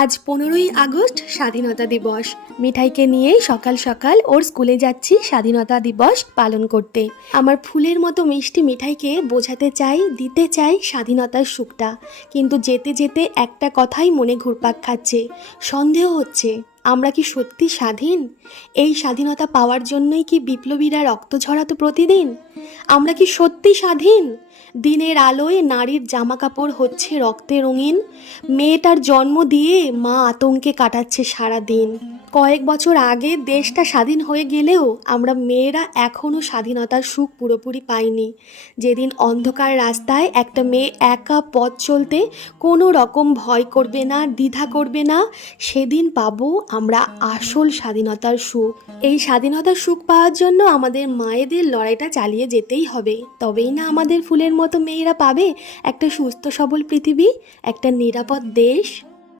আজ 15ই আগস্ট স্বাধীনতা দিবস। মিঠাইকে নিয়ে সকাল সকাল ওর স্কুলে যাচ্ছি স্বাধীনতা দিবস পালন করতে। আমার ফুলের মতো মিষ্টি মিঠাইকে বোঝাতে চাই, দিতে চাই স্বাধীনতার সুখটা, কিন্তু যেতে যেতে একটা কথাই মনে ঘুরপাক খাচ্ছে, সন্দেহ হচ্ছে আমরা কি সত্যি স্বাধীন? এই স্বাধীনতা পাওয়ার জন্যই কি বিপ্লবীরা রক্ত ঝরাতো প্রতিদিন? আমরা কি সত্যি স্বাধীন? দিনের আলোয় নারীর জামা কাপড় হচ্ছে রক্তে রঙিন, মেয়েটার জন্ম দিয়ে মা আতঙ্কে কাটাচ্ছে সারা দিন। কয়েক বছর আগে দেশটা স্বাধীন হয়ে গেলেও আমরা মেয়েরা এখনও স্বাধীনতার সুখ পুরোপুরি পাইনি। যেদিন অন্ধকার রাস্তায় একটা মেয়ে একা পথ চলতে কোনো রকম ভয় করবে না, দ্বিধা করবে না, সেদিন পাবো আমরা আসল স্বাধীনতার সুখ। এই স্বাধীনতার সুখ পাওয়ার জন্য আমাদের মায়েদের লড়াইটা চালিয়ে যেতেই হবে। তবেই না আমাদের ফুলের মতো মেয়েরা পাবে একটা সুস্থ সবল পৃথিবী, একটা নিরাপদ দেশ।